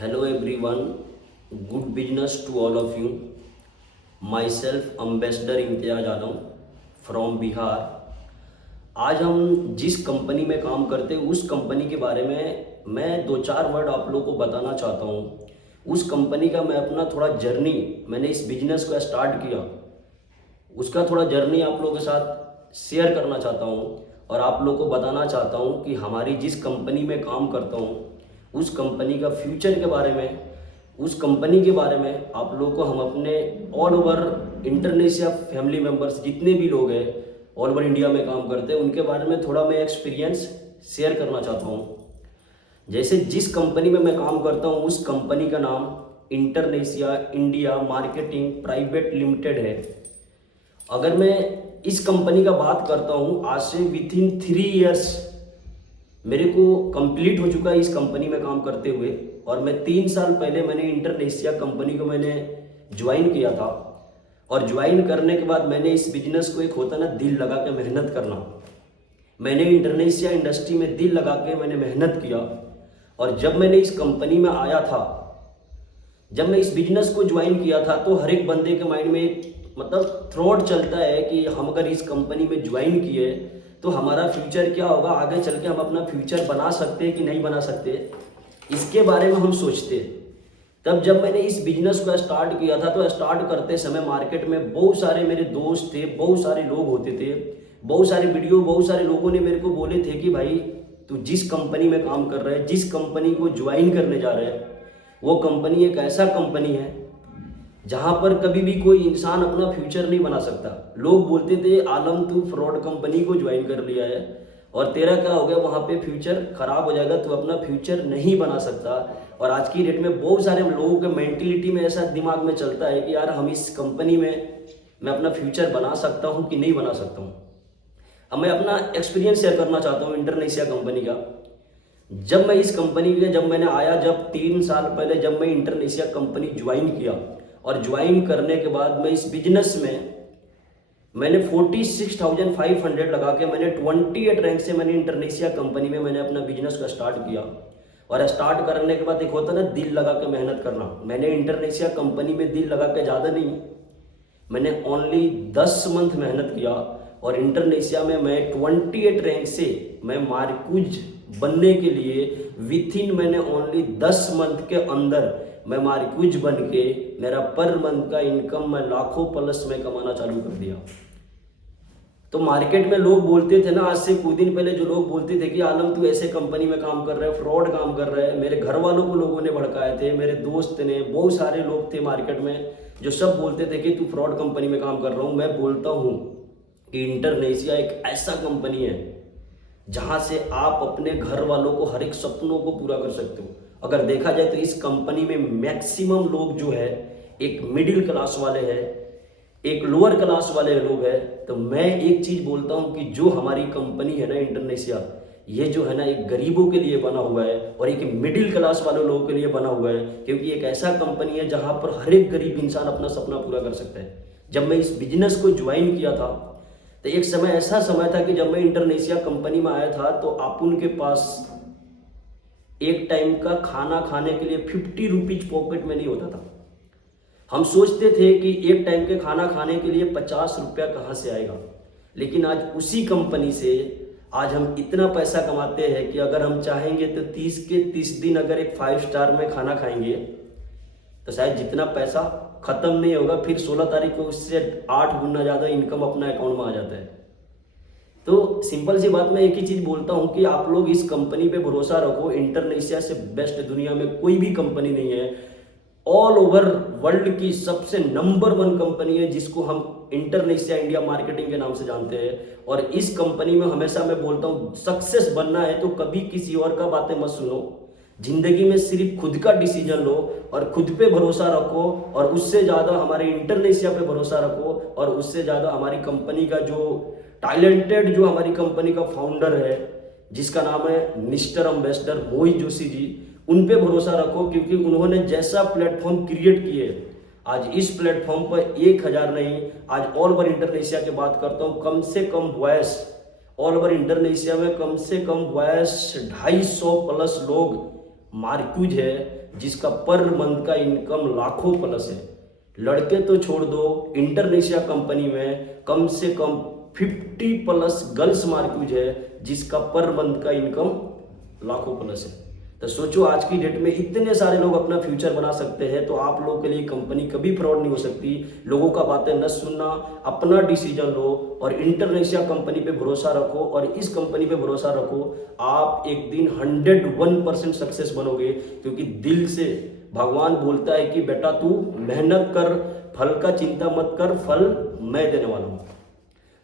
Hello everyone, good business to all of you. Myself Ambassador Imtiaz Alam from Bihar. आज हम जिस company में काम करते हैं उस कंपनी के बारे में मैं दो चार वर्ड आप लोगों को बताना चाहता हूँ। उस कंपनी का मैं अपना थोड़ा जर्नी, मैंने इस बिजनेस को स्टार्ट किया, उसका थोड़ा जर्नी आप लोगों के साथ शेयर करना चाहता हूँ और आप लोगों को बताना चाहता हूँ कि हमारी जिस कंपनी में काम करता हूँ उस कंपनी का फ्यूचर के बारे में, उस कंपनी के बारे में आप लोगों को हम अपने ऑल ओवर इंटरनेशिया फैमिली मेम्बर्स जितने भी लोग हैं ऑल ओवर इंडिया में काम करते हैं उनके बारे में थोड़ा मैं एक्सपीरियंस शेयर करना चाहता हूँ। जैसे जिस कंपनी में मैं काम करता हूँ उस कंपनी का नाम इंटरनेशिया इंडिया मार्केटिंग प्राइवेट लिमिटेड है। अगर मैं इस कंपनी का बात करता हूँ, आज से विथ इन 3 ईयर्स मेरे को कंप्लीट हो चुका है इस कंपनी में काम करते हुए। और मैं 3 साल पहले मैंने इंटरनेशिया कंपनी को मैंने ज्वाइन किया था और ज्वाइन करने के बाद मैंने इस बिजनेस को, एक होता ना दिल लगा के मेहनत करना, मैंने इंटरनेशिया इंडस्ट्री में दिल लगा के मैंने मेहनत किया। और जब मैंने इस कंपनी में आया था, जब मैं इस बिजनेस को ज्वाइन किया था तो हर एक बंदे के माइंड में एक थ्रॉट चलता है कि हम अगर इस कंपनी में ज्वाइन किए तो हमारा फ्यूचर क्या होगा, आगे चल के हम अपना फ्यूचर बना सकते हैं कि नहीं बना सकते, इसके बारे में हम सोचते हैं। तब जब मैंने इस बिजनेस को स्टार्ट किया था तो स्टार्ट करते समय मार्केट में बहुत सारे मेरे दोस्त थे, बहुत सारे लोग होते थे, बहुत सारे वीडियो, बहुत सारे लोगों ने मेरे को बोले थे कि भाई तू जिस कंपनी में काम कर रहा है, जिस कंपनी को ज्वाइन करने जा रहे हैं, वो कंपनी एक ऐसा कंपनी है जहां पर कभी भी कोई इंसान अपना फ्यूचर नहीं बना सकता। लोग बोलते थे आलम तू फ्रॉड कंपनी को ज्वाइन कर लिया है और तेरा क्या हो गया, वहां पे फ्यूचर खराब हो जाएगा, तू अपना फ्यूचर नहीं बना सकता। और आज की डेट में बहुत सारे लोगों के मेंटिलिटी में ऐसा दिमाग में चलता है कि यार हम इस कंपनी में मैं अपना फ्यूचर बना सकता हूँ कि नहीं बना सकता हूँ। अब मैं अपना एक्सपीरियंस शेयर करना चाहता हूँ इंटरनेशिया कंपनी का। जब मैं इस कंपनी के, जब मैंने आया, जब 3 साल पहले जब मैं इंटरनेशिया कंपनी ज्वाइन किया और ज्वाइन करने के बाद मैं इस बिजनेस में मैंने 46,500 लगा के मैंने 28 रैंक से मैंने इंटरनेशिया कंपनी में मैंने अपना बिजनेस का स्टार्ट किया। और स्टार्ट करने के बाद एक होता ना दिल लगा के मेहनत करना, मैंने इंटरनेशिया कंपनी में दिल लगा के ज़्यादा नहीं, मैंने ओनली 10 मंथ मेहनत किया और इंटरनेशिया में मैं 28 रैंक से मैं मार्क्यूज बनने के लिए विथ इन मैंने ओनली 10 मंथ के अंदर मैं मार्क्यूज बन के मेरा पर मंथ का इनकम मैं लाखों प्लस में कमाना चालू कर दिया। तो मार्केट में लोग बोलते थे ना, आज से कुछ दिन पहले जो लोग बोलते थे कि आलम तू ऐसे कंपनी में काम कर रहा है, फ्रॉड काम कर रहा है, मेरे घर वालों को लोगों ने भड़काए थे, मेरे दोस्त ने, बहुत सारे लोग थे मार्केट में जो सब बोलते थे कि तू फ्रॉड कंपनी में काम कर रहा हूँ। मैं बोलता हूँ कि इंटरनेशिया एक ऐसा कंपनी है जहां से आप अपने घर वालों को हर एक सपनों को पूरा कर सकते हो। अगर देखा जाए तो इस कंपनी में मैक्सिमम लोग जो है एक मिडिल क्लास वाले हैं, एक लोअर क्लास वाले लोग हैं। तो मैं एक चीज बोलता हूं कि जो हमारी कंपनी है ना इंटरनेशिया, ये जो है ना एक गरीबों के लिए बना हुआ है और एक मिडिल क्लास वाले लोगों के लिए बना हुआ है, क्योंकि एक ऐसा कंपनी है जहां पर हर एक गरीब इंसान अपना सपना पूरा कर सकता है। जब मैं इस बिजनेस को ज्वाइन किया था तो एक समय ऐसा समय था कि जब मैं इंटरनेशिया कंपनी में आया था तो अपुन के पास एक टाइम का खाना खाने के लिए 50 रुपीज पॉकेट में नहीं होता था। हम सोचते थे कि एक टाइम के खाना खाने के लिए 50 रुपया कहाँ से आएगा, लेकिन आज उसी कंपनी से आज हम इतना पैसा कमाते हैं कि अगर हम चाहेंगे तो 30 के 30 दिन अगर एक 5 स्टार में खाना खाएंगे तो शायद जितना पैसा खत्म नहीं होगा, फिर 16 तारीख को उससे 8 गुना ज़्यादा इनकम अपना अकाउंट में आ जाता है। तो सिंपल सी बात, मैं एक ही चीज़ बोलता हूँ कि आप लोग इस कंपनी पे भरोसा रखो। इंटरनेशिया से बेस्ट दुनिया में कोई भी कंपनी नहीं है। ऑल ओवर वर्ल्ड की सबसे नंबर 1 कंपनी है जिसको हम इंटरनेशिया इंडिया मार्केटिंग के नाम से जानते हैं। और इस कंपनी में हमेशा मैं बोलता हूँ सक्सेस बनना है तो कभी किसी और का बातें मत सुनो, जिंदगी में सिर्फ खुद का डिसीजन लो और खुद पे भरोसा रखो। और उससे ज़्यादा हमारे इंटरनेशिया पे भरोसा रखो और उससे ज़्यादा हमारी कंपनी का जो टैलेंटेड, जो हमारी कंपनी का फाउंडर है जिसका नाम है मिस्टर अम्बेसडर मोहित जोशी जी, उन पे भरोसा रखो, क्योंकि उन्होंने जैसा प्लेटफॉर्म क्रिएट किए, आज इस प्लेटफॉर्म पर 1000 नहीं, आज ऑल ओवर इंटरनेशिया की बात करता हूँ, कम से कम वॉयस ऑल ओवर इंडोनेशिया में कम से कम वॉयस 250 प्लस लोग मार्क्यूज है जिसका पर मंथ का इनकम लाखों प्लस है। लड़के तो छोड़ दो, इंटरनेशिया कंपनी में कम से कम 50 प्लस गर्ल्स मार्क्यूज है जिसका पर मंथ का इनकम लाखों प्लस है। तो सोचो आज की डेट में इतने सारे लोग अपना फ्यूचर बना सकते हैं, तो आप लोगों के लिए कंपनी कभी फ्रॉड नहीं हो सकती। लोगों का बातें न सुनना, अपना डिसीजन लो और इंटरनेशिया कंपनी पे भरोसा रखो और इस कंपनी पे भरोसा रखो। आप एक दिन 101% सक्सेस बनोगे, क्योंकि दिल से भगवान बोलता है कि बेटा तू मेहनत कर, फल का चिंता मत कर, फल मैं देने वाला हूं।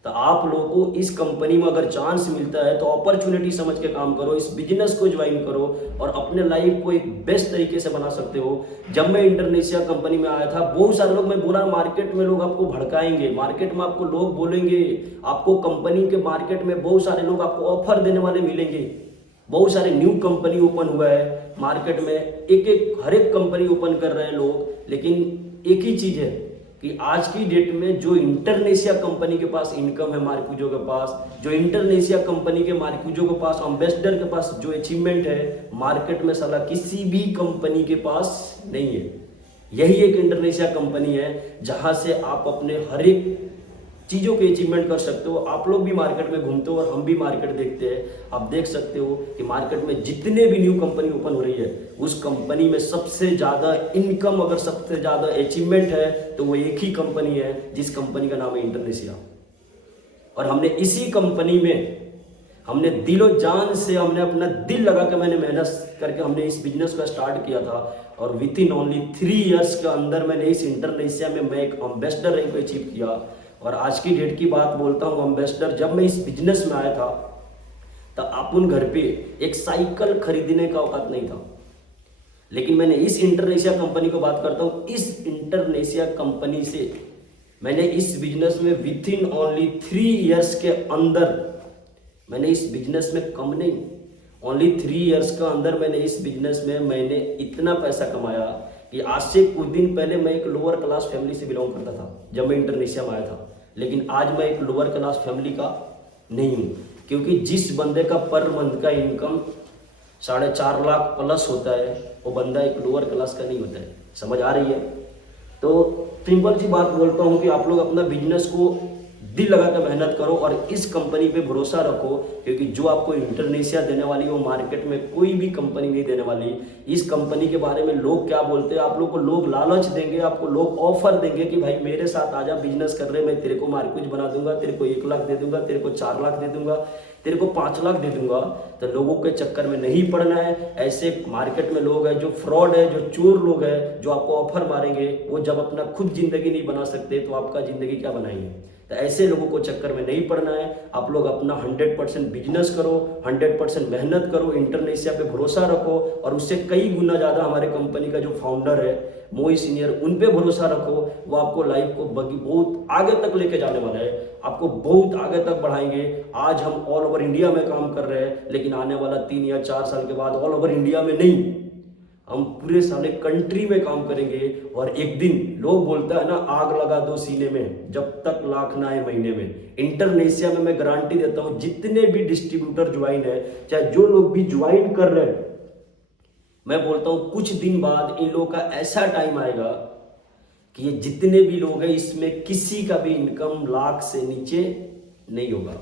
तो आप लोगों को इस कंपनी में अगर चांस मिलता है तो अपॉर्चुनिटी समझ के काम करो, इस बिजनेस को ज्वाइन करो और अपने लाइफ को एक बेस्ट तरीके से बना सकते हो। जब मैं इंटरनेशिया कंपनी में आया था, बहुत सारे लोग, मैं बोला मार्केट में लोग आपको भड़काएंगे, मार्केट में आपको लोग बोलेंगे, आपको कंपनी के मार्केट में बहुत सारे लोग आपको ऑफर देने वाले मिलेंगे। बहुत सारे न्यू कंपनी ओपन हुआ है मार्केट में, हर एक कंपनी ओपन कर रहे हैं लोग, लेकिन एक ही चीज है कि आज की डेट में जो इंटरनेशिया कंपनी के पास इनकम है, मार्क्यूजो के पास, जो इंटरनेशिया कंपनी के मार्क्यूजो के पास, एम्बेसडर के पास जो अचीवमेंट है, मार्केट में साला किसी भी कंपनी के पास नहीं है। यही एक इंटरनेशिया कंपनी है जहां से आप अपने हर एक चीज़ों के अचीवमेंट कर सकते हो। आप लोग भी मार्केट में घूमते हो और हम भी मार्केट देखते हैं। आप देख सकते हो कि मार्केट में जितने भी न्यू कंपनी ओपन हो रही है, उस कंपनी में सबसे ज़्यादा इनकम, अगर सबसे ज़्यादा अचीवमेंट है तो वो एक ही कंपनी है, जिस कंपनी का नाम है इंटरनेशिया। और हमने इसी कंपनी में हमने दिलो जान से, हमने अपना दिल लगा के, मैंने मेहनत करके हमने इस बिजनेस को स्टार्ट किया था और विद इन ओनली 3 इयर्स के अंदर मैंने इस इंटरनेशिया में मैं एक एम्बेसडर रैंक को अचीव किया। और आज की डेट की बात बोलता हूँ, एम्बेसडर जब मैं इस बिजनेस में आया था तो अपन घर पे एक साइकिल खरीदने का औकात नहीं था, लेकिन मैंने इस इंटरनेशिया कंपनी को बात करता हूँ, इस इंटरनेशिया कंपनी से मैंने इस बिजनेस में विद इन ओनली 3 इयर्स के अंदर, मैंने इस बिजनेस में कम नहीं, ओनली 3 इयर्स का अंदर मैंने इस बिजनेस में मैंने इतना पैसा कमाया कि आज से कुछ दिन पहले मैं एक लोअर क्लास फैमिली से बिलोंग करता था जब मैं इंटरनेशिया में आया था, लेकिन आज मैं एक लोअर क्लास फैमिली का नहीं हूँ। क्योंकि जिस बंदे का पर मंथ का इनकम 4.5 लाख प्लस होता है, वो बंदा एक लोअर क्लास का नहीं होता है। समझ आ रही है? तो सिंपल सी बात बोलता हूँ कि आप लोग अपना बिजनेस को दिल लगा कर मेहनत करो और इस कंपनी पे भरोसा रखो, क्योंकि जो आपको इंटरनेशिया देने वाली है वो मार्केट में कोई भी कंपनी नहीं देने वाली। इस कंपनी के बारे में लोग क्या बोलते हैं, आप लोग को लोग लालच देंगे, आपको लोग ऑफर देंगे कि भाई मेरे साथ आजा, बिजनेस कर रहे, मैं तेरे को मार्क्यूज बना दूंगा, तेरे को 1 लाख दे दूंगा, तेरे को 4 लाख दे दूंगा, तेरे को 5 लाख दे दूंगा। तो लोगों के चक्कर में नहीं पड़ना है। ऐसे मार्केट में लोग हैं जो फ्रॉड है, जो चोर लोग हैं, जो आपको ऑफर मारेंगे, वो जब अपना खुद जिंदगी नहीं बना सकते तो आपका जिंदगी क्या बनाएंगे। तो ऐसे लोगों को चक्कर में नहीं पड़ना है। आप लोग अपना 100% बिजनेस करो, 100% मेहनत करो, इंटरनेशिया पे भरोसा रखो और उससे कई गुना ज़्यादा हमारे कंपनी का जो फाउंडर है मोई सीनियर, उन पे भरोसा रखो। वो आपको लाइफ को बहुत आगे तक लेके जाने वाला है, आपको बहुत आगे तक बढ़ाएंगे। आज हम ऑल ओवर इंडिया में काम कर रहे हैं, लेकिन आने वाला 3 या 4 साल के बाद ऑल ओवर इंडिया में नहीं, हम पूरे सारे कंट्री में काम करेंगे। और एक दिन लोग बोलता है ना, आग लगा दो सीने में जब तक लाख ना आए महीने में। इंटरनेशिया में मैं गारंटी देता हूं, जितने भी डिस्ट्रीब्यूटर ज्वाइन है, चाहे जो लोग भी ज्वाइन कर रहे हैं, मैं बोलता हूं कुछ दिन बाद इन लोगों का ऐसा टाइम आएगा कि ये जितने भी लोग हैं इसमें किसी का भी इनकम लाख से नीचे नहीं होगा।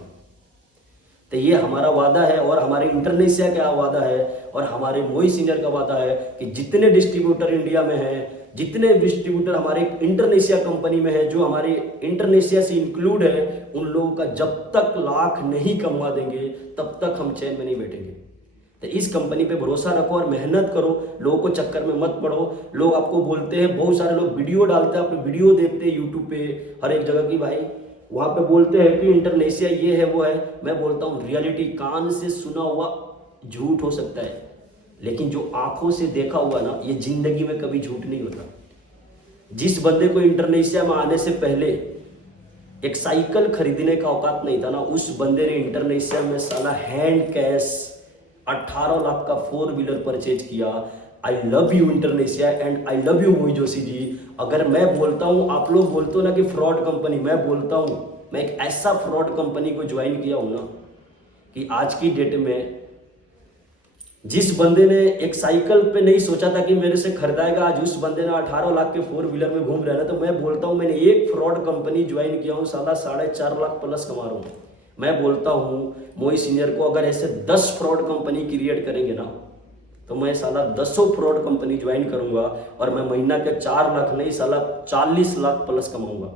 तो ये हमारा वादा है और हमारे इंटरनेशिया का वादा है और हमारे मोई सीनियर का वादा है कि जितने डिस्ट्रीब्यूटर इंडिया में हैं, जितने डिस्ट्रीब्यूटर हमारे इंटरनेशिया कंपनी में है, जो हमारे इंटरनेशिया से इंक्लूड है, उन लोगों का जब तक लाख नहीं कमा देंगे तब तक हम चैन में नहीं बैठेंगे। तो इस कंपनी पे भरोसा रखो और मेहनत करो, लोगों को चक्कर में मत पड़ो। लोग आपको बोलते हैं, बहुत सारे लोग वीडियो डालते हैं, अपने वीडियो देखते हैं यूट्यूब पे हर एक जगह की, भाई वहां पे बोलते हैं कि इंटरनेशिया ये है वो है। मैं बोलता हूँ रियलिटी कान से सुना हुआ झूठ हो सकता है, लेकिन जो आंखों से देखा हुआ ना, ये जिंदगी में कभी झूठ नहीं होता। जिस बंदे को इंटरनेशिया में आने से पहले एक साइकिल खरीदने का औकात नहीं था ना, उस बंदे ने इंटरनेशिया में साला हैंड कैश 18 लाख का 4 व्हीलर परचेज किया। I love you Internesia and I love you मोई जोशी जी। अगर मैं बोलता हूं, आप लोग बोलते हो ना कि फ्रॉड कंपनी, मैं बोलता हूं मैं एक ऐसा फ्रॉड कंपनी को ज्वाइन किया हूं ना कि आज की डेट में जिस बंदे ने एक साइकिल पे नहीं सोचा था कि मेरे से खरीदाएगा, आज उस बंदे ने 18 लाख के 4 व्हीलर में घूम रहा है ना। तो मैं बोलता हूँ, मैंने एक फ्रॉड कंपनी ज्वाइन किया हूँ, साला 4.5 लाख प्लस कमा रहा हूँ। मैं बोलता हूँ मोई सीनियर को, अगर ऐसे 10 फ्रॉड कंपनी क्रिएट करेंगे ना, तो मैं साला 10 फ्रॉड कंपनी ज्वाइन करूंगा और मैं महीना के 4 लाख नहीं साला 40 लाख प्लस कमाऊंगा।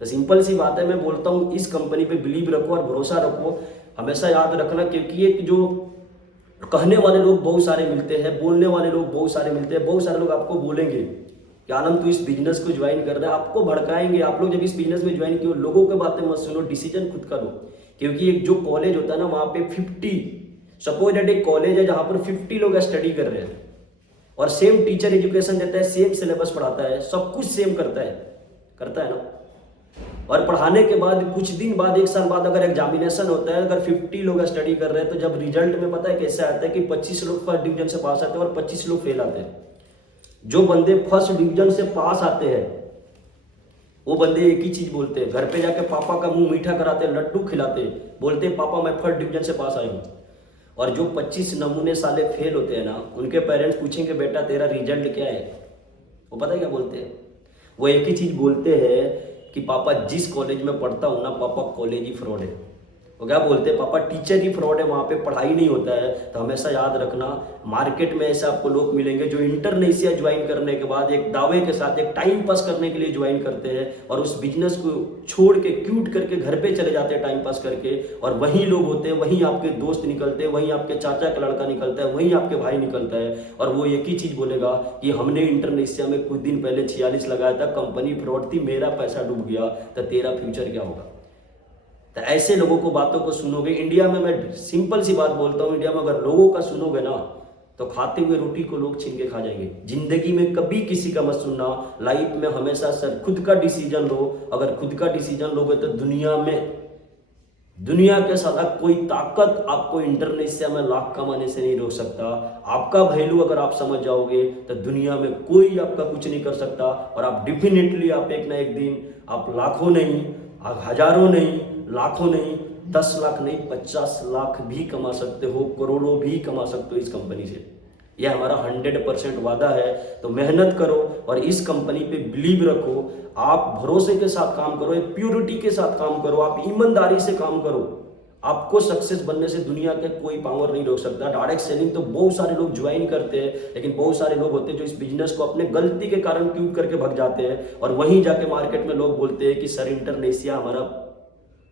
तो सिंपल सी बात है, मैं बोलता हूँ इस कंपनी पे बिलीव रखो और भरोसा रखो। हमेशा याद रखना, क्योंकि एक जो कहने वाले लोग बहुत सारे मिलते हैं, बोलने वाले लोग बहुत सारे मिलते हैं। बहुत सारे लोग आपको बोलेंगे कि आलम तू इस बिजनेस को ज्वाइन कर रहा है, आपको भड़काएंगे। आप लोग जब इस बिजनेस में ज्वाइन किए, लोगों की बातें मत सुनो, डिसीजन खुद का लो। क्योंकि एक जो कॉलेज होता है ना, वहाँ पे 50, सपोज दैट एक कॉलेज है जहाँ पर 50 लोग स्टडी कर रहे हैं और सेम टीचर एजुकेशन देता है, सेम सिलेबस पढ़ाता है, सब कुछ सेम करता है ना। और पढ़ाने के बाद कुछ दिन बाद, 1 साल बाद अगर एग्जामिनेशन होता है, अगर 50 लोग स्टडी कर रहे हैं, तो जब रिजल्ट में पता है कैसे आता है कि 25 लोग फर्स्ट डिवीजन से पास आते हैं और 25 लोग फेल आते हैं। जो बंदे फर्स्ट डिवीजन से पास आते हैं वो बंदे एक ही चीज बोलते हैं, घर पे जाके पापा का मुंह मीठा कराते, लड्डू खिलाते, बोलते पापा मैं फर्स्ट डिवीजन से पास आया हूँ। और जो 25 नमूने साले फेल होते हैं ना, उनके पेरेंट्स पूछेंगे बेटा तेरा रिजल्ट क्या है, वो पता है क्या बोलते हैं? वो एक ही चीज बोलते हैं कि पापा जिस कॉलेज में पढ़ता हूँ ना पापा, कॉलेज ही फ्रॉड है। वो क्या बोलते हैं? पापा टीचर ही फ्रॉड है, वहाँ पे पढ़ाई नहीं होता है। तो हमेशा याद रखना, मार्केट में ऐसे आपको लोग मिलेंगे जो इंटरनेशिया ज्वाइन करने के बाद एक दावे के साथ, एक टाइम पास करने के लिए ज्वाइन करते हैं और उस बिजनेस को छोड़ के क्यूट करके घर पे चले जाते हैं टाइम पास करके। और वही लोग होते हैं, वहीं आपके दोस्त निकलते हैं, वहीं आपके चाचा का लड़का निकलता है, वहीं आपके भाई निकलता है और वो एक ही चीज बोलेगा कि हमने इंटरनेशिया में कुछ दिन पहले 46 लगाया था, कंपनी फ्रॉड थी, मेरा पैसा डूब गया, तो तेरा फ्यूचर क्या होगा? तो ऐसे लोगों को बातों को सुनोगे। इंडिया में मैं सिंपल सी बात बोलता हूँ, इंडिया में अगर लोगों का सुनोगे ना, तो खाते हुए रोटी को लोग छीन के खा जाएंगे। जिंदगी में कभी किसी का मत सुनना, लाइफ में हमेशा सर खुद का डिसीजन लो। अगर खुद का डिसीजन लोगे तो दुनिया के साथ कोई ताकत आपको इंटरनेशिया में लाख कमाने से नहीं रोक सकता। आपका वैल्यू अगर आप समझ जाओगे तो दुनिया में कोई आपका कुछ नहीं कर सकता। और आप डेफिनेटली आप एक ना एक दिन, आप लाखों नहीं, हजारों नहीं, लाखों नहीं, 10 लाख नहीं, 50 लाख भी कमा सकते हो, करोड़ों भी कमा सकते हो इस कंपनी से। यह हमारा 100% वादा है। तो मेहनत करो और इस कंपनी पे बिलीव रखो। आप भरोसे के साथ काम करो, एक प्योरिटी के साथ काम करो, आप ईमानदारी से काम करो। आपको सक्सेस बनने से दुनिया के कोई पावर नहीं रोक सकता। डायरेक्ट सेलिंग तो बहुत सारे लोग ज्वाइन करते हैं, लेकिन बहुत सारे लोग होते हैं जो इस बिजनेस को अपने गलती के कारण क्यूट करके भग जाते हैं और वहीं जाके मार्केट में लोग बोलते हैं कि सर इंटरनेशिया हमारा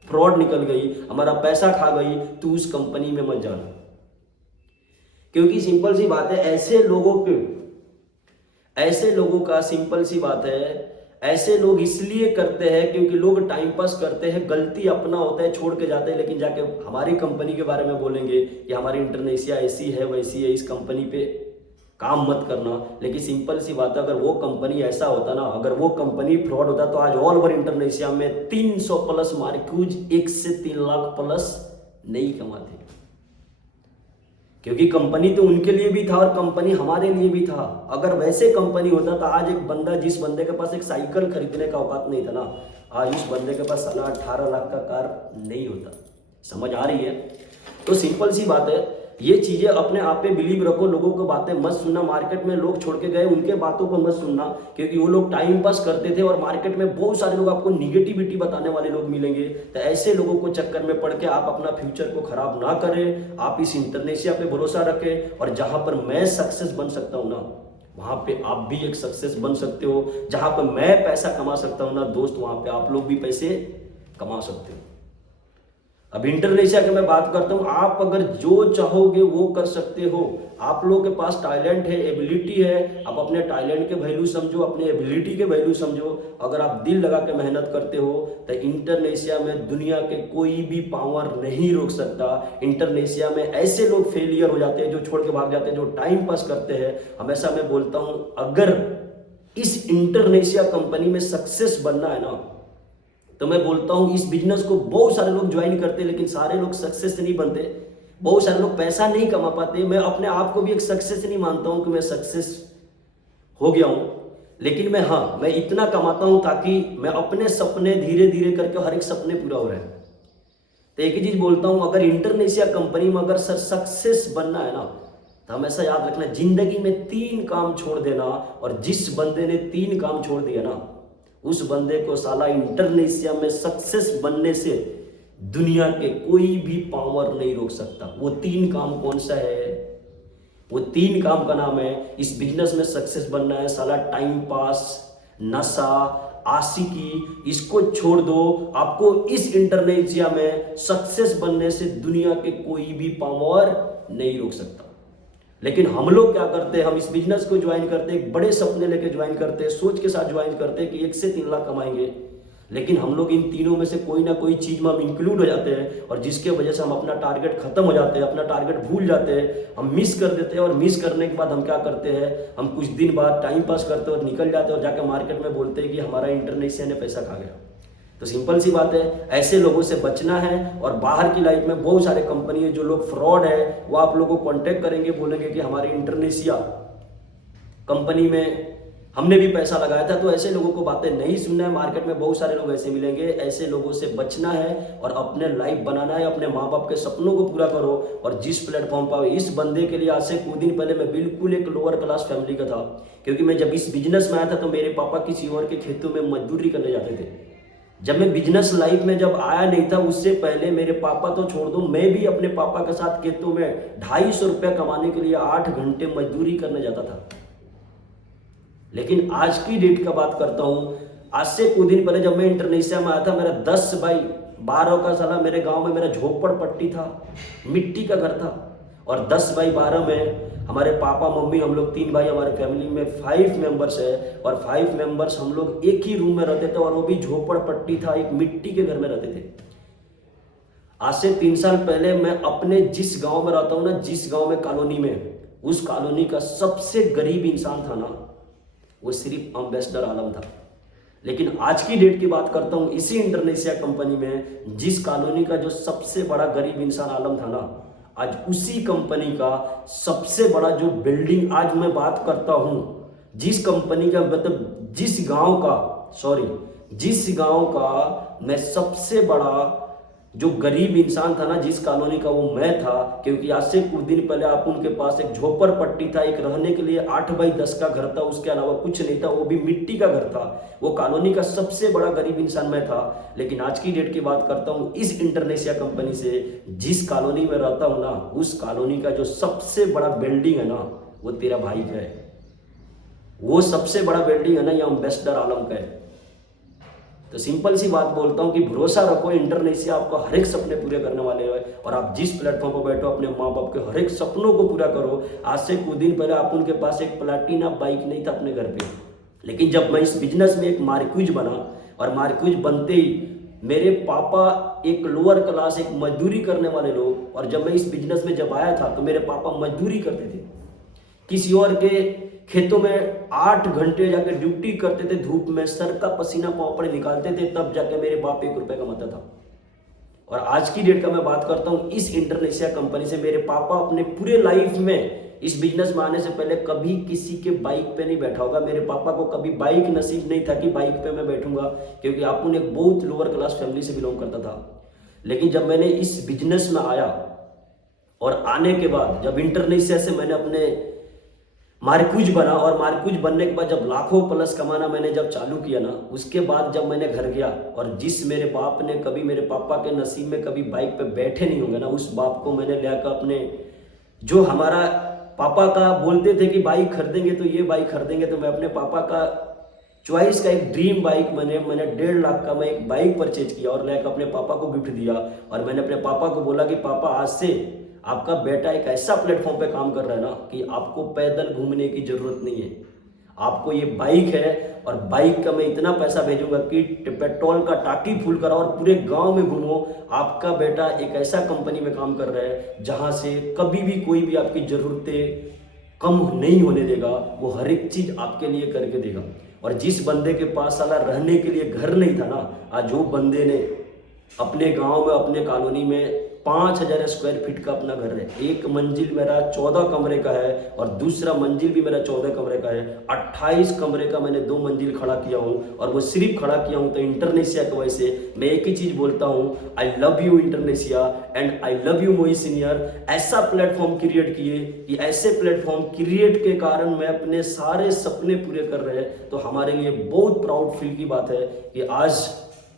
फ्रॉड निकल गई, हमारा पैसा खा गई, तू उस कंपनी में मत जाना। क्योंकि सिंपल सी बात है, ऐसे लोगों का सिंपल सी बात है, ऐसे लोग इसलिए करते हैं क्योंकि लोग टाइम पास करते हैं, गलती अपना होता है, छोड़ के जाते हैं, लेकिन जाके हमारी कंपनी के बारे में बोलेंगे कि हमारी इंटरनेशिया ऐसी है वैसी है, इस कंपनी पे काम मत करना। लेकिन सिंपल सी बात है, अगर वो कंपनी ऐसा होता ना, अगर वो कंपनी फ्रॉड होता तो आज ऑल ओवर इंटरनेशिया में 300 प्लस मार्क्यूज 1 से 3 लाख प्लस नहीं कमाते। क्योंकि कंपनी तो उनके लिए भी था और कंपनी हमारे लिए भी था। अगर वैसे कंपनी होता तो आज एक बंदा, जिस बंदे के पास एक साइकिल खरीदने का औकात नहीं था ना, आज उस बंदे के पास साला 18 लाख का कार नहीं होता। समझ आ रही है? तो सिंपल सी बात है, ये चीजें अपने आप पे बिलीव रखो। लोगों को बातें मत सुनना, मार्केट में लोग छोड़ के गए उनके बातों को मत सुनना, क्योंकि वो लोग टाइम पास करते थे और मार्केट में बहुत सारे लोग आपको निगेटिविटी बताने वाले लोग मिलेंगे। तो ऐसे लोगों को चक्कर में पड़ के आप अपना फ्यूचर को खराब ना करें। आप इस इंटरनेशिया पे भरोसा रखें और जहां पर मैं सक्सेस बन सकता हूं ना, वहां पे आप भी एक सक्सेस बन सकते हो। जहां पर मैं पैसा कमा सकता हूं ना दोस्त, वहां पे आप लोग भी पैसे कमा सकते हो। अब इंटरनेशिया की मैं बात करता हूं, आप अगर जो चाहोगे वो कर सकते हो। आप लोगों के पास टैलेंट है, एबिलिटी है, आप अपने टैलेंट के वैल्यू समझो, अपने एबिलिटी के वैल्यू समझो। अगर आप दिल लगा के मेहनत करते हो तो इंटरनेशिया में दुनिया के कोई भी पावर नहीं रोक सकता। इंटरनेशिया में ऐसे लोग फेलियर हो जाते हैं जो छोड़ के भाग जाते हैं, जो टाइम पास करते हैं। हमेशा मैं बोलता हूं, अगर इस इंटरनेशिया कंपनी में सक्सेस बनना है ना, तो मैं बोलता हूं इस बिजनेस को बहुत सारे लोग ज्वाइन करते, लेकिन सारे लोग सक्सेस नहीं बनते। बहुत सारे लोग पैसा नहीं कमा पाते। मैं अपने आप को भी एक सक्सेस नहीं मानता हूं कि मैं सक्सेस हो गया हूं, लेकिन मैं इतना कमाता हूं ताकि मैं अपने सपने धीरे धीरे करके हर एक सपने पूरा हो रहे हैं। तो एक ही चीज बोलता हूं, अगर इंटरनेशिया कंपनी में अगर सर सक्सेस बनना है ना, तो हमेशा याद रखना, जिंदगी में 3 काम छोड़ देना, और जिस बंदे ने 3 काम छोड़ दिया ना, उस बंदे को साला इंडोनेशिया में सक्सेस बनने से दुनिया के कोई भी पावर नहीं रोक सकता। वो 3 काम कौन सा है? वो 3 काम का नाम है, इस बिजनेस में सक्सेस बनना है साला, टाइम पास, नशा, आशिकी, इसको छोड़ दो। आपको इस इंडोनेशिया में सक्सेस बनने से दुनिया के कोई भी पावर नहीं रोक सकता। लेकिन हम लोग क्या करते हैं, हम इस बिजनेस को ज्वाइन करते हैं, बड़े सपने लेके ज्वाइन करते हैं, सोच के साथ ज्वाइन करते हैं कि 1 से 3 लाख कमाएंगे, लेकिन हम लोग इन तीनों में से कोई ना कोई चीज में हम इंक्लूड हो जाते हैं, और जिसके वजह से हम अपना टारगेट खत्म हो जाते हैं, अपना टारगेट भूल जाते हैं, हम मिस कर देते हैं। और मिस करने के बाद हम क्या करते हैं, हम कुछ दिन बाद टाइम पास करते हैं और निकल जाते हैं, और जाके मार्केट में बोलते हैं कि हमारा इंडोनेशिया ने पैसा खा गया। तो सिंपल सी बात है, ऐसे लोगों से बचना है। और बाहर की लाइफ में बहुत सारे कंपनी है, जो लोग फ्रॉड है, वो आप लोगों को कॉन्टेक्ट करेंगे, बोलेंगे कि हमारे इंडोनेशिया कंपनी में हमने भी पैसा लगाया था। तो ऐसे लोगों को बातें नहीं सुनना है। मार्केट में बहुत सारे लोग ऐसे मिलेंगे, ऐसे लोगों से बचना है और अपने लाइफ बनाना है। अपने माँ बाप के सपनों को पूरा करो। और जिस प्लेटफॉर्म पर इस बंदे के लिए आज से कुछ दिन पहले मैं बिल्कुल एक लोअर क्लास फैमिली का था, क्योंकि मैं जब इस बिजनेस में आया था तो मेरे पापा किसी और के खेतों में मजदूरी करने जाते थे। जब मैं बिजनेस लाइफ में जब आया नहीं था, उससे पहले मेरे पापा तो छोड़ दो, मैं भी अपने पापा के साथ खेतों में 250 रुपया कमाने के लिए 8 घंटे मजदूरी करने जाता था। लेकिन आज की डेट का बात करता हूं, आज से कुछ दिन पहले जब मैं इंडोनेशिया में आया था, मेरा 10 बाई 12 का साला मेरे गांव में मेरा झोपड़ पट्टी था, मिट्टी का घर था। और 10 बाई 12 में हमारे पापा मम्मी, हम लोग 3 भाई, हमारे फैमिली में 5 मेंबर्स है, और 5 मेंबर्स हम लोग एक ही रूम में रहते थे, और वो भी झोपड़ पट्टी था, एक मिट्टी के घर में रहते थे। आज से 3 साल पहले मैं अपने जिस गांव में रहता हूं ना, जिस गांव में कॉलोनी में, उस कॉलोनी का सबसे गरीब इंसान था ना, वो सिर्फ एम्बेसडर आलम था। लेकिन आज की डेट की बात करता हूं, इसी इंडोनेशिया कंपनी में जिस कॉलोनी का जो सबसे बड़ा गरीब इंसान आलम था ना, आज उसी कंपनी का सबसे बड़ा जो बिल्डिंग, आज मैं बात करता हूं जिस कंपनी का, मतलब जिस गांव का मैं सबसे बड़ा जो गरीब इंसान था ना, जिस कॉलोनी का, वो मैं था। क्योंकि आज से कुछ दिन पहले आप उनके पास एक झोपड़ पट्टी था, एक रहने के लिए 8 बाई 10 का घर था, उसके अलावा कुछ नहीं था, वो भी मिट्टी का घर था। वो कॉलोनी का सबसे बड़ा गरीब इंसान मैं था। लेकिन आज की डेट की बात करता हूँ, इस इंडोनेशिया कंपनी से जिस कॉलोनी में रहता हूँ ना, उस कॉलोनी का जो सबसे बड़ा बिल्डिंग है ना, वो तेरा भाई का है। वो सबसे बड़ा बिल्डिंग है ना, ये एम्बेसडर आलम का है। तो सिंपल सी बात बोलता हूं कि भरोसा रखो, इंडोनेशिया आपको हर एक सपने पूरे करने वाले हैं। और आप जिस प्लेटफॉर्म पर बैठो, अपने माँ बाप के हर एक सपनों को पूरा करो। आज से कुछ दिन पहले आप उनके पास एक प्लाटिना बाइक नहीं था अपने घर पे, लेकिन जब मैं इस बिजनेस में एक मार्क्यूज बना, और मार्क्यूज बनते ही मेरे पापा एक लोअर क्लास, एक मजदूरी करने वाले लोग, और जब मैं इस बिजनेस में जब आया था तो मेरे पापा मजदूरी करते थे, किसी और के खेतों में 8 घंटे जाके ड्यूटी करते थे, धूप में सर का पसीना पाँव पर निकालते थे, तब जाके मेरे बाप 1 रुपए कमाता था। और आज की डेट का मैं बात करता हूँ, इस इंडोनेशिया कंपनी से मेरे पापा अपने पूरे लाइफ में, इस बिजनेस में आने से पहले कभी किसी के बाइक पे नहीं बैठा होगा। मेरे पापा को कभी बाइक नसीब नहीं था कि बाइक पे मैं बैठूंगा, क्योंकि आप एक बहुत लोअर क्लास फैमिली से बिलोंग करता था। लेकिन जब मैंने इस बिजनेस में आया, और आने के बाद जब इंडोनेशिया से मैंने अपने मार्क्यूज बना, और मार्क्यूज बनने के बाद जब लाखों प्लस कमाना मैंने जब चालू किया ना, उसके बाद जब मैंने घर गया, और जिस मेरे बाप ने कभी, मेरे पापा के नसीब में कभी बाइक पे बैठे नहीं होंगे ना, उस बाप को मैंने लेकर अपने, जो हमारा पापा का बोलते थे कि बाइक खरीदेंगे तो ये बाइक खरीदेंगे, तो मैं अपने पापा का चॉइस का एक ड्रीम बाइक मैंने 1.5 लाख का मैं एक बाइक परचेज किया, और लेकर अपने पापा को गिफ्ट दिया। और मैंने अपने पापा को बोला कि पापा, आज से आपका बेटा एक ऐसा प्लेटफॉर्म पे काम कर रहा है ना, कि आपको पैदल घूमने की जरूरत नहीं है, आपको ये बाइक है, और बाइक का मैं इतना पैसा भेजूंगा कि पेट्रोल का टाकी फुल करा और पूरे गांव में घूमो। आपका बेटा एक ऐसा कंपनी में काम कर रहा है जहां से कभी भी कोई भी आपकी जरूरतें कम नहीं होने देगा, वो हर एक चीज आपके लिए करके देगा। और जिस बंदे के पास साला रहने के लिए घर नहीं था ना, आज वो बंदे ने अपने गांव में, अपने कॉलोनी में 5000 स्क्वायर फीट का अपना घर है। एक मंजिल मेरा 14 कमरे का है और दूसरा मंजिल भी मेरा 14 कमरे का है। 28 कमरे का मैंने 2 मंजिल खड़ा किया हूँ और वो सिर्फ खड़ा किया हूँ तो इंटरनेशिया की वजह से। मैं एक ही चीज बोलता हूँ, I love you Internesia and I love you Mohit senior. ऐसा प्लेटफॉर्म क्रिएट किए कि ऐसे प्लेटफॉर्म क्रिएट के कारण मैं अपने सारे सपने पूरे कर रहे हैं। तो हमारे लिए बहुत प्राउड फील की बात है कि आज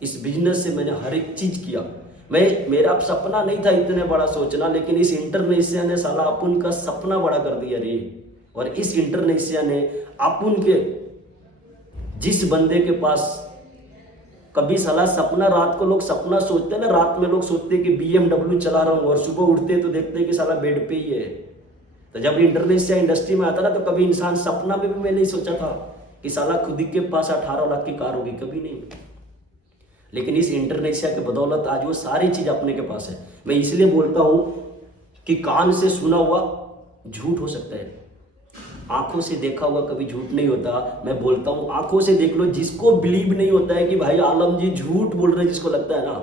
इस बिजनेस से मैंने हर एक चीज किया। मेरा सपना नहीं था इतने बड़ा सोचना, लेकिन इस इंटरनेशिया ने साला अपुन का सपना बड़ा कर दिया रे। और इस इंटरनेशिया ने अपुन के जिस बंदे के पास कभी साला सपना, रात को लोग सपना सोचते हैं ना, रात में लोग सोचते हैं कि BMW चला रहा हूं और सुबह उठते तो देखते हैं कि साला बेड पे ही है। तो जब इंटरनेशिया इंडस्ट्री में आता ना तो कभी इंसान सपना में भी मैं नहीं सोचा था कि साला खुद के पास 18 लाख की कार होगी, कभी नहीं। लेकिन इस इंटरनेशिया के बदौलत आज वो सारी चीज अपने के पास है। मैं इसलिए बोलता हूं कि कान से सुना हुआ झूठ हो सकता है, आंखों से देखा हुआ कभी झूठ नहीं होता। मैं बोलता हूं आंखों से देख लो। जिसको बिलीव नहीं होता है कि भाई आलम जी झूठ बोल रहे हैं, जिसको लगता है ना,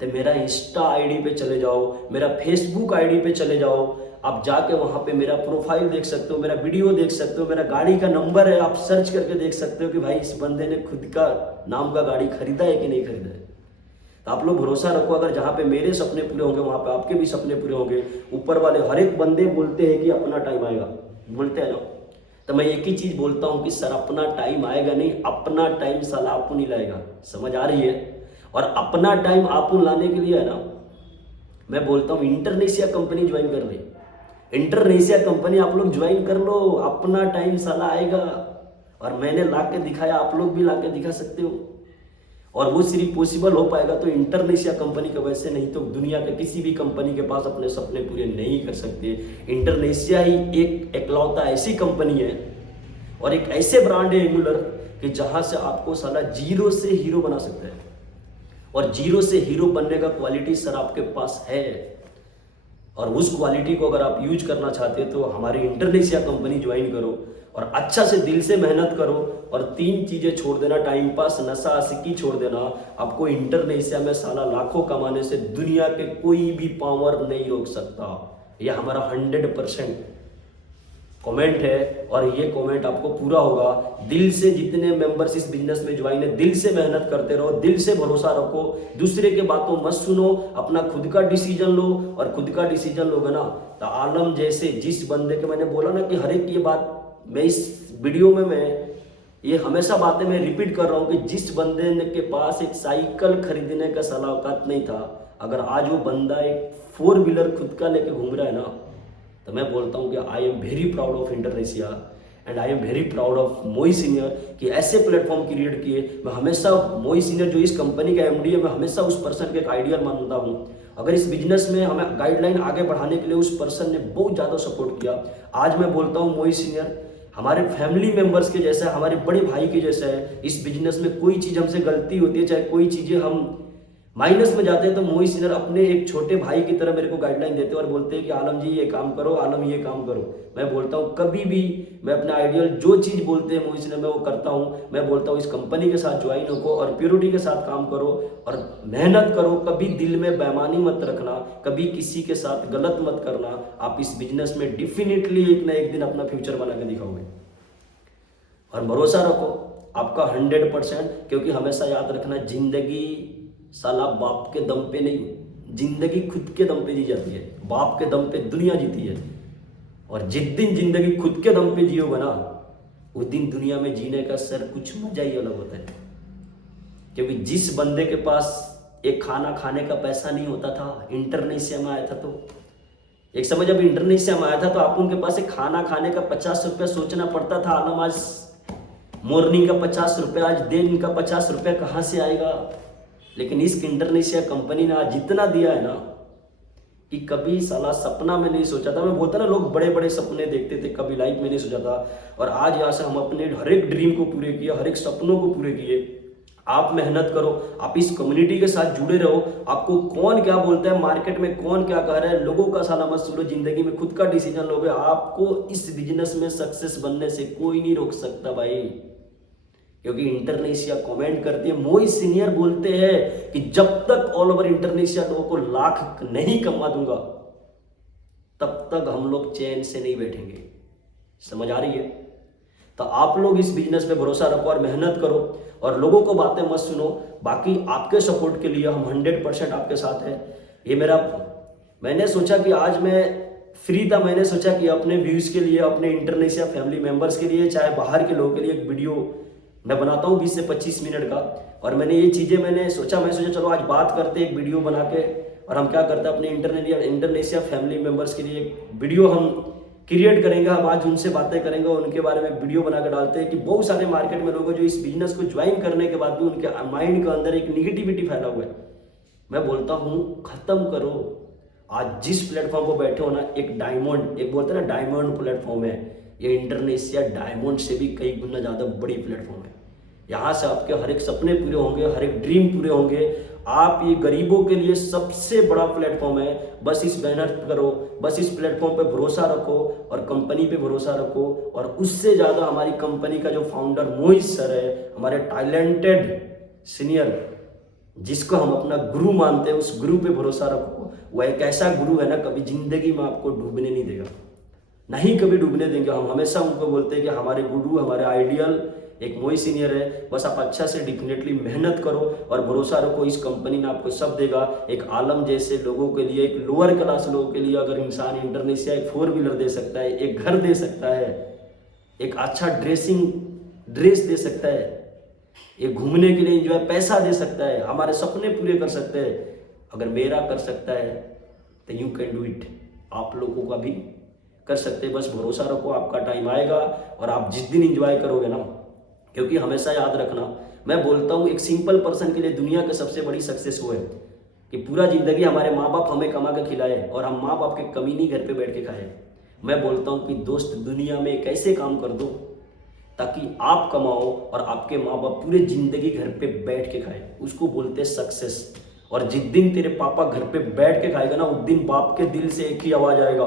तो मेरा इंस्टा आईडी पे चले जाओ, मेरा फेसबुक आईडी पे चले जाओ। आप जाके वहां पे मेरा प्रोफाइल देख सकते हो, मेरा वीडियो देख सकते हो, मेरा गाड़ी का नंबर है, आप सर्च करके देख सकते हो कि भाई इस बंदे ने खुद का नाम का गाड़ी खरीदा है कि नहीं खरीदा है। तो आप लोग भरोसा रखो, अगर जहां पे मेरे सपने पूरे होंगे वहां पे आपके भी सपने पूरे होंगे। ऊपर वाले हर एक बंदे बोलते हैं कि अपना टाइम आएगा, बोलते हैं ना, तो मैं एक ही चीज बोलता हूं कि सर अपना टाइम आएगा नहीं, अपना टाइम साला आपको नहीं लाएगा। समझ आ रही है? और अपना टाइम आपको लाने के लिए है ना, मैं बोलता हूं इंटरनेशिया कंपनी ज्वाइन कर ले। इंटरनेशिया कंपनी आप लोग ज्वाइन कर लो, अपना टाइम साला आएगा। और मैंने ला के दिखाया, आप लोग भी ला के दिखा सकते हो। और वो सिर्फ पॉसिबल हो पाएगा तो इंटरनेशिया कंपनी की वजह से, नहीं तो दुनिया के किसी भी कंपनी के पास अपने सपने पूरे नहीं कर सकते। इंटरनेशिया ही एक एकलौता ऐसी कंपनी है और एक ऐसे ब्रांड है एंगुलर कि जहां से आपको साला जीरो से हीरो बना सकता है। और जीरो से हीरो बनने का क्वालिटी सर आपके पास है, और उस क्वालिटी को अगर आप यूज करना चाहते हो तो हमारी इंटरनेशिया कंपनी ज्वाइन करो और अच्छा से दिल से मेहनत करो। और 3 चीजें छोड़ देना, टाइम पास, नशा आशिकी छोड़ देना। आपको इंटरनेशिया में साला लाखों कमाने से दुनिया के कोई भी पावर नहीं रोक सकता। यह हमारा 100% कमेंट है और ये कमेंट आपको पूरा होगा। दिल से जितने मेंबर्स इस बिजनेस में ज्वाइन है, दिल से मेहनत करते रहो, दिल से भरोसा रखो, दूसरे के बातों मत सुनो, अपना खुद का डिसीजन लो। और खुद का डिसीजन लोगे ना तो आलम जैसे जिस बंदे के, मैंने बोला ना कि हर एक ये बात मैं इस वीडियो में मैं ये हमेशा बातें मैं रिपीट कर रहा हूँ कि जिस बंदे के पास एक साइकिल खरीदने का सलाहकार नहीं था, अगर आज वो बंदा एक 4 व्हीलर खुद का लेके घूम रहा है ना, तो मैं बोलता हूँ कि I am very proud of Internesia and I am very proud of Mohit senior कि ऐसे प्लेटफॉर्म क्रिएट किए। मैं हमेशा मोहित सीनियर जो इस कंपनी का एमडी है, मैं हमेशा उस पर्सन के एक आइडियल मानता हूँ। अगर इस बिजनेस में हमें गाइडलाइन आगे बढ़ाने के लिए उस पर्सन ने बहुत ज़्यादा सपोर्ट किया। आज मैं बोलता हूँ मोहित सीनियर हमारे फैमिली मेंबर्स के जैसा है, हमारे बड़े भाई के जैसा है। इस बिजनेस में कोई चीज़ हमसे गलती होती है, चाहे कोई चीज़ें हम माइनस में जाते हैं, तो मोहित सीनियर अपने एक छोटे भाई की तरह मेरे को गाइडलाइन देते हैं और बोलते हैं कि आलम जी ये काम करो, आलम ये काम करो। मैं बोलता हूँ कभी भी मैं अपना आइडियल जो चीज़ बोलते हैं मोहित सीनियर मैं वो करता हूँ। मैं बोलता हूँ इस कंपनी के साथ ज्वाइन हो और प्योरिटी के साथ काम करो और मेहनत करो। कभी दिल में बेईमानी मत रखना, कभी किसी के साथ गलत मत करना। आप इस बिजनेस में डेफिनेटली एक ना एक दिन अपना फ्यूचर बना के दिखाओगे। और भरोसा रखो आपका 100%, क्योंकि हमेशा याद रखना जिंदगी साला बाप के दम पे नहीं, जिंदगी खुद के दम पे जी जाती है। बाप के दम पे दुनिया जीती है। और जिस दिन जिंदगी खुद के दम पे जियोगे ना, उस दिन दुनिया में जीने का सर कुछ मजा ही अलग होता है। क्योंकि जिस बंदे के पास एक खाना खाने का पैसा नहीं होता था, इंटरनेशिया में आया था, तो एक समय जब इंटरनेशिया में आया था तो आप उनके पास एक खाना खाने का 50 रुपया सोचना पड़ता था। आलम आज मॉर्निंग का 50 रुपया, आज दिन का 50 रुपया कहाँ से आएगा। लेकिन इस इंटरनेशिया कंपनी ने आज जितना दिया है ना कि कभी साला सपना में नहीं सोचा था। मैं बोलता ना लोग बड़े बड़े सपने देखते थे, कभी लाइफ में नहीं सोचा था। और आज यहाँ से हम अपने हर एक ड्रीम को पूरे किए, हर एक सपनों को पूरे किए। आप मेहनत करो, आप इस कम्युनिटी के साथ जुड़े रहो। आपको कौन क्या बोलता है, मार्केट में कौन क्या कह रहा है, लोगों का साला मत सुनो। जिंदगी में खुद का डिसीजन लोगे। आपको इस बिजनेस में सक्सेस बनने से कोई नहीं रोक सकता भाई। क्योंकि इंटरनेशिया कमेंट करती है, मोई सीनियर बोलते हैं कि जब तक ऑल ओवर इंटरनेशिया लोगों को लाख नहीं कमा दूंगा तब तक हम लोग चैन से नहीं बैठेंगे। समझ आ रही है? तो आप लोग इस बिजनेस पे भरोसा रखो और मेहनत करो और लोगों को बातें मत सुनो। बाकी आपके सपोर्ट के लिए हम 100% आपके साथ हैं। ये मैंने सोचा कि आज मैं फ्री था, मैंने सोचा कि अपने व्यूज के लिए, अपने इंटरनेशिया फैमिली मेंबर्स के लिए, चाहे बाहर के लोगों के लिए एक वीडियो मैं बनाता हूँ 20 से 25 मिनट का। और मैंने ये चीज़ें मैं सोचा चलो आज बात करते एक वीडियो बना के, और हम क्या करते हैं अपने इंटरनेशिया फैमिली मेंबर्स के लिए एक वीडियो हम क्रिएट करेंगे। हम आज उनसे बातें करेंगे और उनके बारे में वीडियो बना कर डालते हैं कि बहुत सारे मार्केट में लोग जो इस बिजनेस को ज्वाइन करने के बाद भी उनके माइंड के अंदर एक निगेटिविटी फैला हुआ है। मैं बोलता हूँ खत्म करो। आज जिस प्लेटफॉर्म पर बैठे हो ना, एक डायमंड, एक बोलते हैं ना डायमंड प्लेटफॉर्म है ये। इंटरनेशिया डायमंड से भी कई गुना ज़्यादा बड़ी प्लेटफॉर्म है। यहाँ से आपके हर एक सपने पूरे होंगे, हर एक ड्रीम पूरे होंगे। आप ये गरीबों के लिए सबसे बड़ा प्लेटफॉर्म है। बस इस मेहनत करो, बस इस प्लेटफॉर्म पे भरोसा रखो और कंपनी पे भरोसा रखो। और उससे ज़्यादा हमारी कंपनी का जो फाउंडर मोहित सर है, हमारे टैलेंटेड सीनियर, जिसको हम अपना गुरु मानते हैं, उस गुरु पे भरोसा रखो। वह एक ऐसा गुरु है ना, कभी जिंदगी में आपको डूबने नहीं देगा, नहीं कभी डूबने देंगे। हम हमेशा उनको बोलते हैं कि हमारे गुरु, हमारे आइडियल एक मोहित सीनियर है। बस आप अच्छा से डेफिनेटली मेहनत करो और भरोसा रखो, इस कंपनी ने आपको सब देगा। एक आलम जैसे लोगों के लिए, एक लोअर क्लास लोगों के लिए अगर इंसान इंटरनेशिया एक 4 व्हीलर दे सकता है, एक घर दे सकता है, एक अच्छा ड्रेस दे सकता है, एक घूमने के लिए एंजॉय पैसा दे सकता है, हमारे सपने पूरे कर सकते हैं, अगर मेरा कर सकता है तो यू कैन डू इट। आप लोगों का भी कर सकते हैं। बस भरोसा रखो, आपका टाइम आएगा और आप जिस दिन एंजॉय करोगे ना, क्योंकि हमेशा याद रखना, मैं बोलता हूँ एक सिंपल पर्सन के लिए दुनिया की सबसे बड़ी सक्सेस वो है कि पूरा जिंदगी हमारे माँ बाप हमें कमा के खिलाए और हम माँ बाप के कमी नहीं घर पे बैठ के खाए। मैं बोलता हूँ कि दोस्त, दुनिया में एक ऐसे काम कर दो ताकि आप कमाओ और आपके माँ बाप पूरे जिंदगी घर पे बैठ के खाए, उसको बोलते हैं सक्सेस। और जिस दिन तेरे पापा घर पे बैठ के खाएगा ना, उस दिन बाप के दिल से एक ही आवाज आएगा,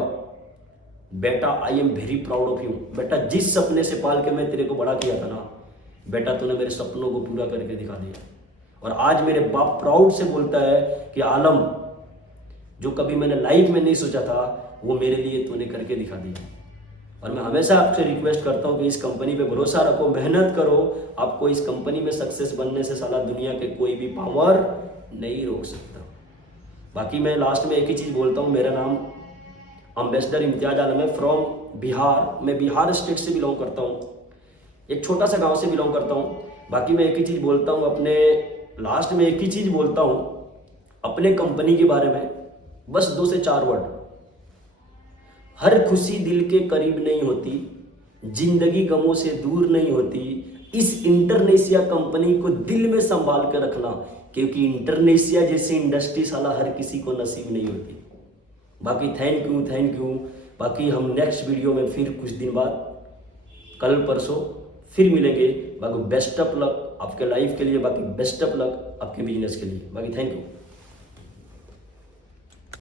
बेटा आई am very proud of you. बेटा जिस सपने से पाल के मैं तेरे को बड़ा किया था ना, बेटा तूने मेरे सपनों को पूरा करके दिखा दिया। और आज मेरे बाप प्राउड से बोलता है कि आलम, जो कभी मैंने लाइफ में नहीं सोचा था वो मेरे लिए तूने करके दिखा दिया। और मैं हमेशा आपसे रिक्वेस्ट करता हूँ कि इस कंपनी पे भरोसा रखो, मेहनत करो। आपको इस कंपनी में सक्सेस बनने से साला दुनिया के कोई भी पावर नहीं रोक सकता। बाकी मैं लास्ट में एक ही चीज़ बोलता हूँ, मेरा नाम अम्बेसडर इम्तियाज आलम है, फ्रॉम बिहार। मैं बिहार स्टेट से बिलोंग करता हूँ, एक छोटा सा गांव से बिलोंग करता हूँ। बाकी मैं एक ही चीज़ बोलता हूँ अपने, लास्ट में एक ही चीज़ बोलता हूँ अपने कंपनी के बारे में, बस 2 से 4 वर्ड। हर खुशी दिल के करीब नहीं होती, जिंदगी गमों से दूर नहीं होती। इस इंटरनेशिया कंपनी को दिल में संभाल कर रखना, क्योंकि इंटरनेशिया जैसी इंडस्ट्री साला हर किसी को नसीब नहीं होती। बाकी थैंक यू। बाकी हम नेक्स्ट वीडियो में फिर कुछ दिन बाद, कल परसों फिर मिलेंगे। बाकी बेस्ट ऑफ लक आपके लाइफ के लिए, बाकी बेस्ट ऑफ लक आपके बिजनेस के लिए। बाकी थैंक यू।